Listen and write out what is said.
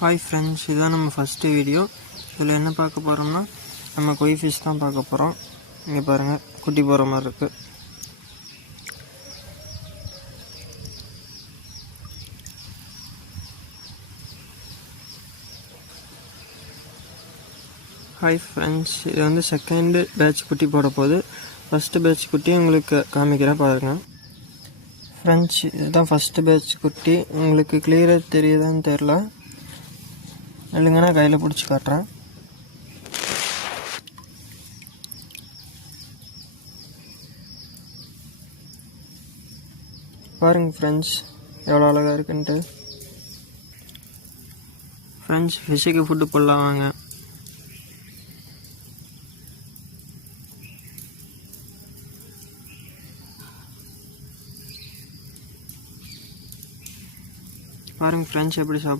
Hi friends, இதுதான் நம்ம first video. இதில் என்ன பார்க்க போகிறோம்னா நம்ம கொய் ஃபிஷ் தான் பார்க்க போகிறோம். இங்கே பாருங்கள், குட்டி போகிற மாதிரி இருக்குது. ஹாய் ஃப்ரெண்ட்ஸ், இது வந்து செகண்டு பேட்ச் குட்டி போட போகுது. ஃபஸ்ட்டு பேட்ச் குட்டி உங்களுக்கு காமிக்கிறேன் பாருங்கள். ஃப்ரெண்ட்ஸ், இதுதான் ஃபஸ்ட்டு பேட்ச் குட்டி. உங்களுக்கு கிளியராக தெரியுதான்னு தெரில, இல்லைங்க நான் கையில் பிடிச்சி காட்டுறேன். பாருங்கள் ஃப்ரெண்ட்ஸ், எவ்வளோ அழகாக இருக்குன்ட்டு. ஃப்ரெண்ட்ஸ், ஃபிஷ்ஷுக்கு ஃபுட்டு போடலாம் வாங்க. பாருங்கள் ஃப்ரெண்ட்ஸ், எப்படி சாப்பிடு.